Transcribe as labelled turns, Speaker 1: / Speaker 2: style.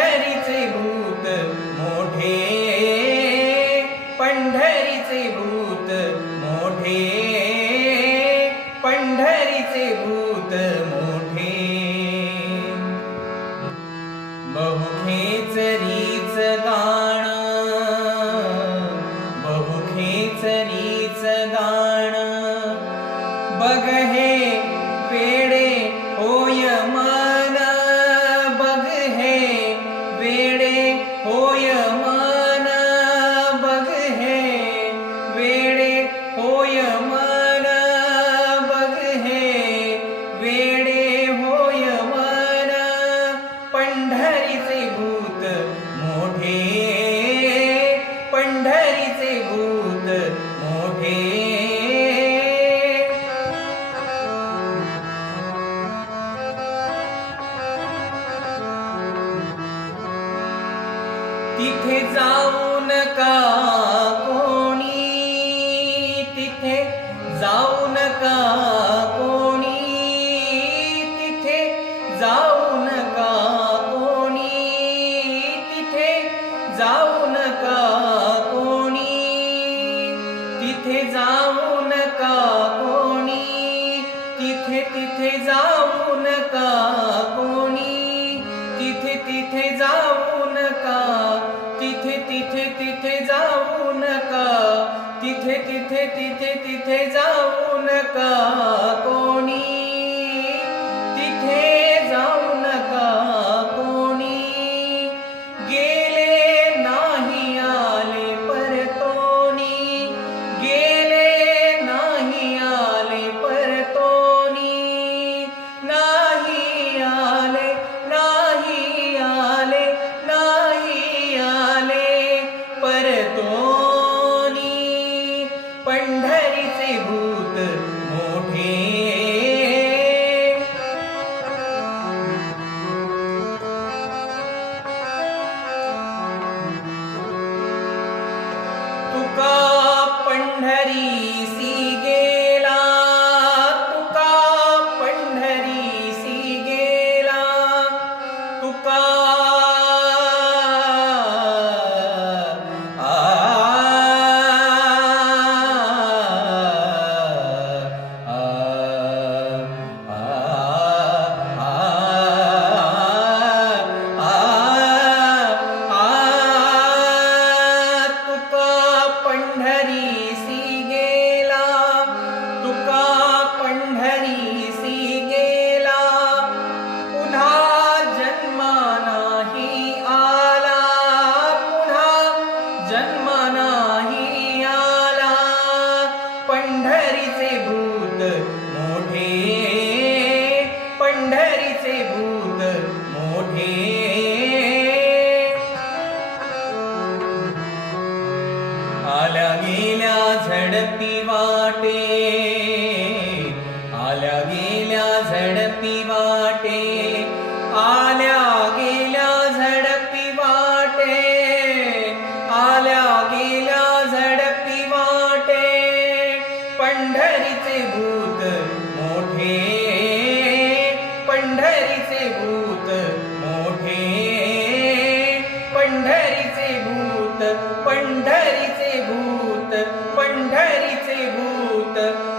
Speaker 1: पंढरीचे भूत मोठे. पंढरीचे भूत मोठे. पंढरीचे भूत मोठे होय मन बघ हे वेडे होय मन पंढरीचे भूत मोठे पंढरीचे भूत मोठे. तिथे जाऊ नका तिथे तिथे जाऊ नका कोणी? तिथे तिथे जाऊन का? तिथे तिथे तिथे जाऊन का? तिथे तिथे तिथे तिथे जाऊन का कोणी? पंढरीचे भूत मोठे। आला गेल्या झडती वाटे। 때